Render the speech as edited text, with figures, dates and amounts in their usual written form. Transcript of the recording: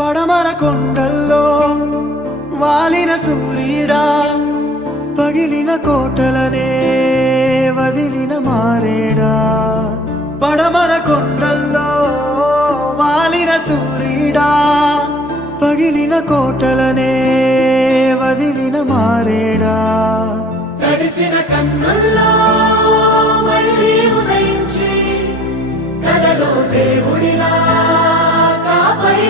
పడమర కొండల్లో వాలిన సూర్యుడా, పగిలిన కోటలనే వదిలిన మారేడా. పడమర కొండల్లో వాలిన సూర్యుడా, పగిలిన కోటలనే వదిలిన మారేడా. తడిసిన కన్నుల్లో మళ్ళీ ఉదయించి కలలో దేవుడిలా కాపై